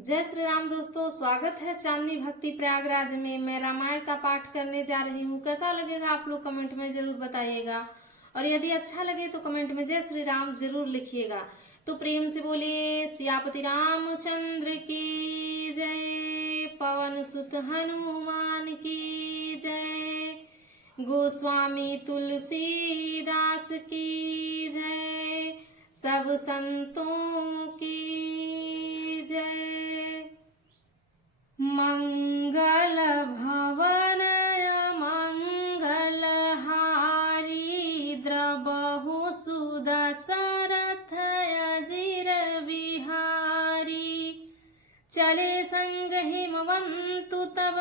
जय श्री राम दोस्तों, स्वागत है चांदनी भक्ति प्रयागराज में। मैं रामायण का पाठ करने जा रही हूँ। कैसा लगेगा आप लोग कमेंट में जरूर बताइएगा, और यदि अच्छा लगे तो कमेंट में जय श्री राम जरूर लिखिएगा। तो प्रेम से बोलिए सियापति रामचंद्र की जय, पवन सुत हनुमान की जय, गोस्वामी तुलसीदास की जय, सब संतों की जय। मंगल भवन मंगल हारी, द्रबहु सुदशरथ अजिर बिहारी, चले संग हिमवंतु तब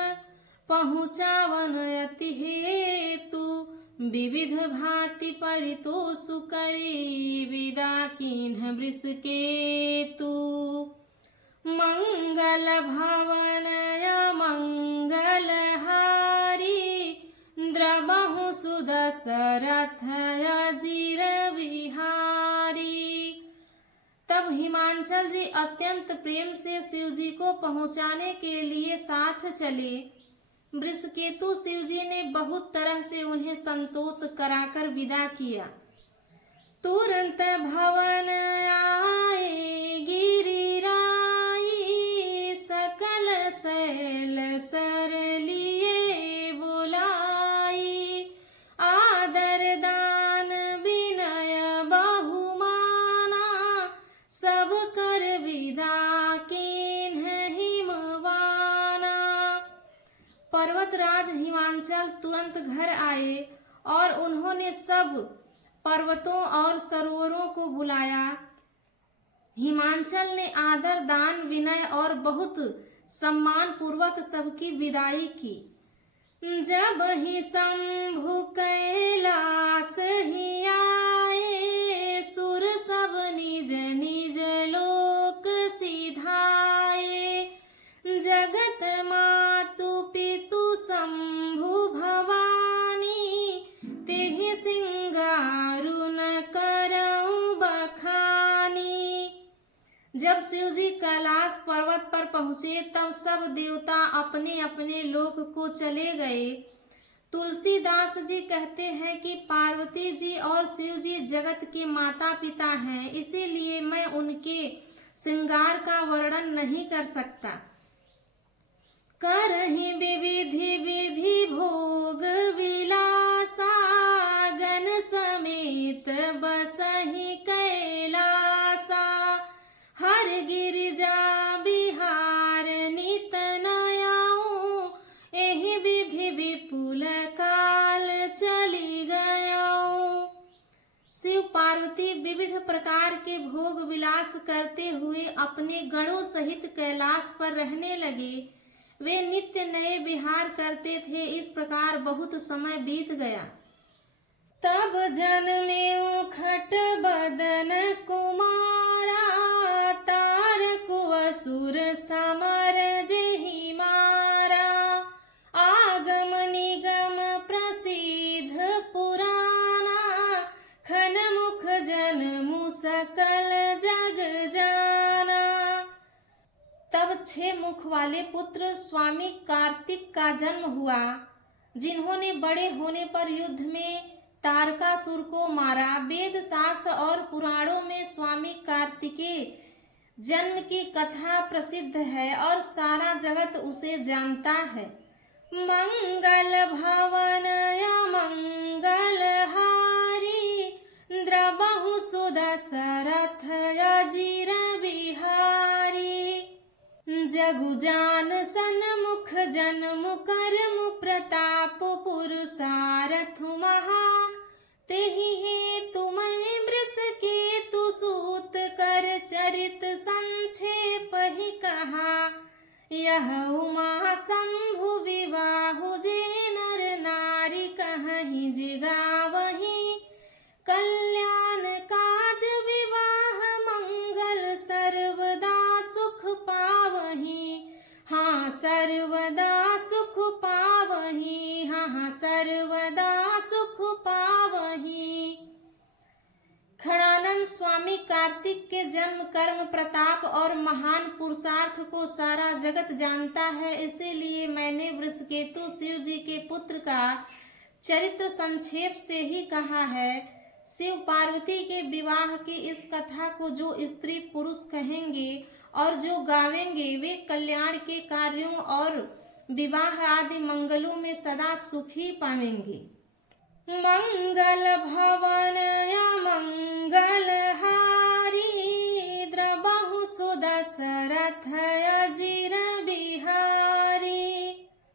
पहुँचावन अति हेतु, विविध भांति परितोषु करी, विदा कीन्ह वृष केतु। मंगल भवन मंगल हारी, द्रबहु सुदशरथ अजिर बिहारी। तब हिमांचल जी अत्यंत प्रेम से शिव जी को पहुंचाने के लिए साथ चले। वृषकेतु शिव जी ने बहुत तरह से उन्हें संतोष कराकर विदा किया। तुरंत भवन आए गिरिराई, सकल शैल सर लिए बुलाई, आदर दान विनय बहुमाना, सब कर विदा कीन्ह हिमवाना। पर्वतराज हिमांचल तुरंत घर आए और उन्होंने सब पर्वतों और सरोवरों को बुलाया। हिमांचल ने आदर दान विनय और बहुत सम्मान पूर्वक सबकी विदाई की। जब ही शंभु कैलाश ही आए, सुर सब निज निज लोक सिधाए, जगत मातु पितु शंभु भवानी, तेहि सिंगारु न करऊं बखानी। जब शिव जी कैलाश पर्वत पर पहुंचे तब सब देवता अपने अपने लोक को चले गए। तुलसीदास जी कहते हैं कि पार्वती जी और शिव जी जगत के माता पिता हैं, इसीलिए मैं उनके श्रृंगार का वर्णन नहीं कर सकता। करहि विविधि विधि भोग विलासा, गण समेत बसहि कैलासा, हर गिरिजा बिहार नित नयाऊं, एहि विधि विपुल काल चली गयाऊं। शिव पार्वती विविध प्रकार के भोग विलास करते हुए अपने गणों सहित कैलाश पर रहने लगे। वे नित्य नए विहार करते थे। इस प्रकार बहुत समय बीत गया। तब जन्मे खट बदन कुमारा, तारकु असुर समर जेहि मारा, आगम निगम प्रसिद्ध पुराना, खन मुख जन्मु सकल जग जाना। तब 6 मुख वाले पुत्र स्वामी कार्तिक का जन्म हुआ, जिन्होंने बड़े होने पर युद्ध में तारकासुर को मारा। वेद शास्त्र और पुराणों में स्वामी कार्तिकेय जन्म की कथा प्रसिद्ध है और सारा जगत उसे जानता है। मंगल भवन मंगल हारी, द्रबहु सुदशरथ अजिर बिहारी, जगु जान सन्मुख जन्मु करमु प्रताप, पुरुषारथु महा, तेहि हेतु मैं वृषकेतु सूत कर चरित संक्षेप ही कहा। यह उमा शंभु विवाहु जे नर नारी, कहीं जिगावही कल्याण काज विवाह, मंगल सर्वदा सुख पावही, हाँ सर्वदा सुख पावही, हाँ सर्वदा सुख पावही। खड़ानंद स्वामी कार्तिक के जन्म, कर्म, प्रताप और महान पुरुषार्थ को सारा जगत जानता है, इसीलिए मैंने वृषकेतु शिव जी के पुत्र का चरित्र संक्षेप से ही कहा है। शिव पार्वती के विवाह की इस कथा को जो स्त्री पुरुष कहेंगे और जो गावेंगे वे कल्याण के कार्यों और विवाह आदि मंगलों में सदा सुखी पावेंगे। मंगल भवन मंगल हारी, द्रबहु सुदशरथ अजिर बिहारी।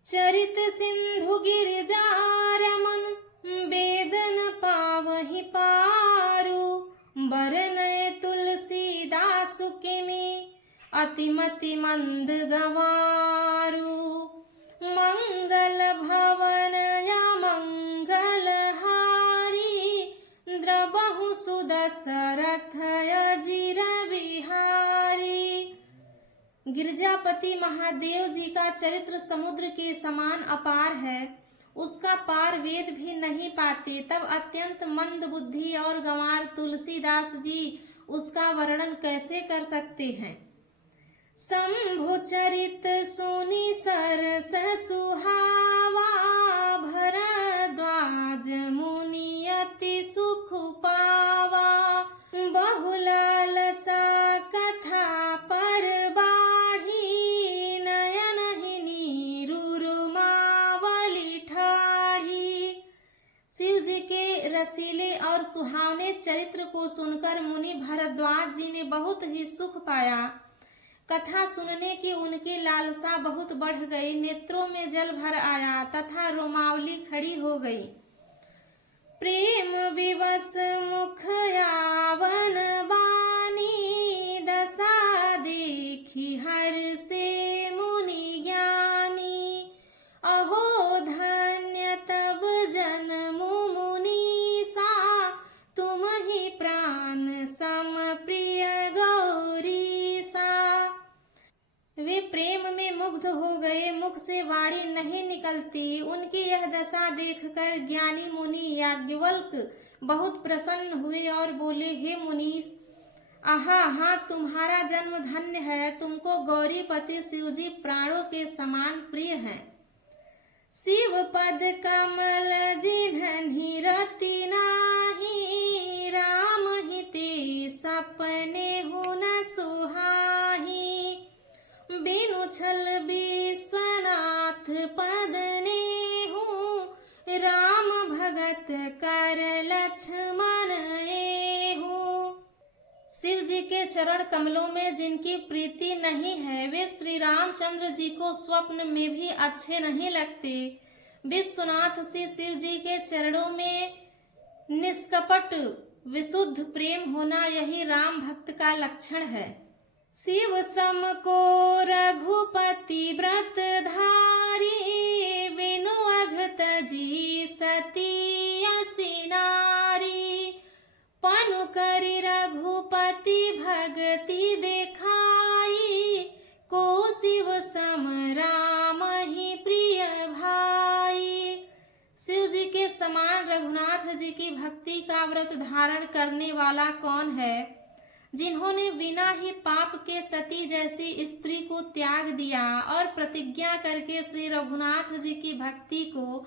चरित सिंधु गिरिजा रमन, वेदन पावहि पारु। बरनय तुलसीदास किमि, अतिमति मंद गवारु। मंगल भवन मंगल हारी, द्रबहु सुदशरथ अजिर बिहारी। गिरजापति महादेव जी का चरित्र समुद्र के समान अपार है, उसका पार वेद भी नहीं पाते। तब अत्यंत मंद बुद्धि और गंवार तुलसीदास जी उसका वर्णन कैसे कर सकते हैं। शंभु चरित सुनि सरस सुहावा, भरद्वाज मुनि अति सुख पावा। बहुलालसा कथा पर बाढ़ी, नयन ही नीरुरुमावली ठाढ़ी। शिव जी के रसीले और सुहावने चरित्र को सुनकर मुनि भरद्वाज जी ने बहुत ही सुख पाया। कथा सुनने की उनकी लालसा बहुत बढ़ गई, नेत्रों में जल भर आया तथा रोमावली खड़ी हो गई। प्रेम विवश मुख यावन बानी, दशा देखी हर से मुनि ज्ञानी। अहो धन्य तब जन्मु मुनीसा, तुम ही प्राण सम प्रिय गौरी सा। वे प्रेम में मुग्ध हो गए, मुख से वाणी नहीं निकलती। उनकी यह दशा देखकर ज्ञानी मुनि याज्ञवल्क्य बहुत प्रसन्न हुए और बोले, हे मुनीश, आहा हाँ, तुम्हारा जन्म धन्य है। तुमको गौरीपति शिवजी प्राणों के समान प्रिय हैं। शिव पद कमल जिन्हनि रति नाही, राम हिते सपने हुन सुहाही। बिनु छल विश्वनाथ पद नेहु, राम भगत कर लक्ष्मण एहु। शिव जी के चरण कमलों में जिनकी प्रीति नहीं है, वे श्री रामचंद्र जी को स्वप्न में भी अच्छे नहीं लगते। विश्वनाथ से शिव जी के चरणों में निष्कपट विशुद्ध प्रेम होना, यही राम भक्त का लक्षण है। शिव सम को रघुपति व्रत धारी, बिनु अघत जी सती असी नारी। पनु करि रघुपति भगति देखाई, को शिव सम राम ही प्रिय भाई। शिव जी के समान रघुनाथ जी की भक्ति का व्रत धारण करने वाला कौन है। जिन्होंने बिना ही पाप के सती जैसी स्त्री को त्याग दिया और प्रतिज्ञा करके श्री रघुनाथ जी की भक्ति को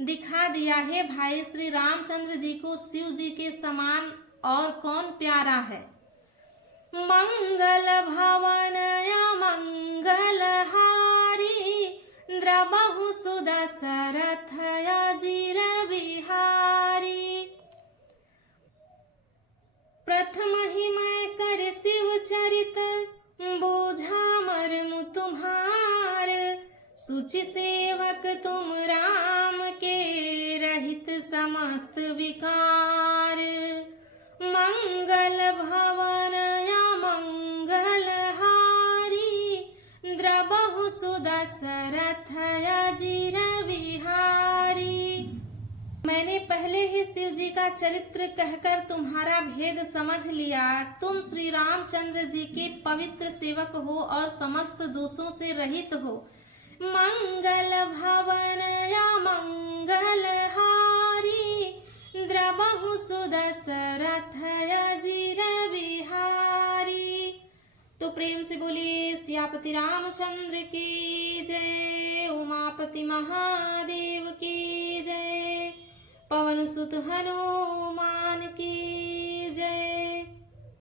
दिखा दिया है। भाई, श्री रामचंद्र जी को शिव जी के समान और कौन प्यारा है। मंगल भवन मंगल हारी, द्रबहु सुदशरथ अजिर बिहारी। प्रथम ही मैं कर शिव चरित, बोझा मर्म तुम्हार। सुचि सेवक तुम राम के, रहित समस्त विकार। मंगल भवन मंगल हारी, द्रबहु सुदशरथ अजिर बिहारी। मैंने पहले ही शिव जी का चरित्र कहकर तुम्हारा भेद समझ लिया। तुम श्री रामचंद्र जी के पवित्र सेवक हो और समस्त दोषों से रहित हो। मंगल भवन मंगल हारी, द्रवहु सुदशरथ अजीर बिहारी। तो प्रेम से बोलिए सियापति रामचंद्र की जय, उमापति महादेव की जय, पवन सुत हनुमान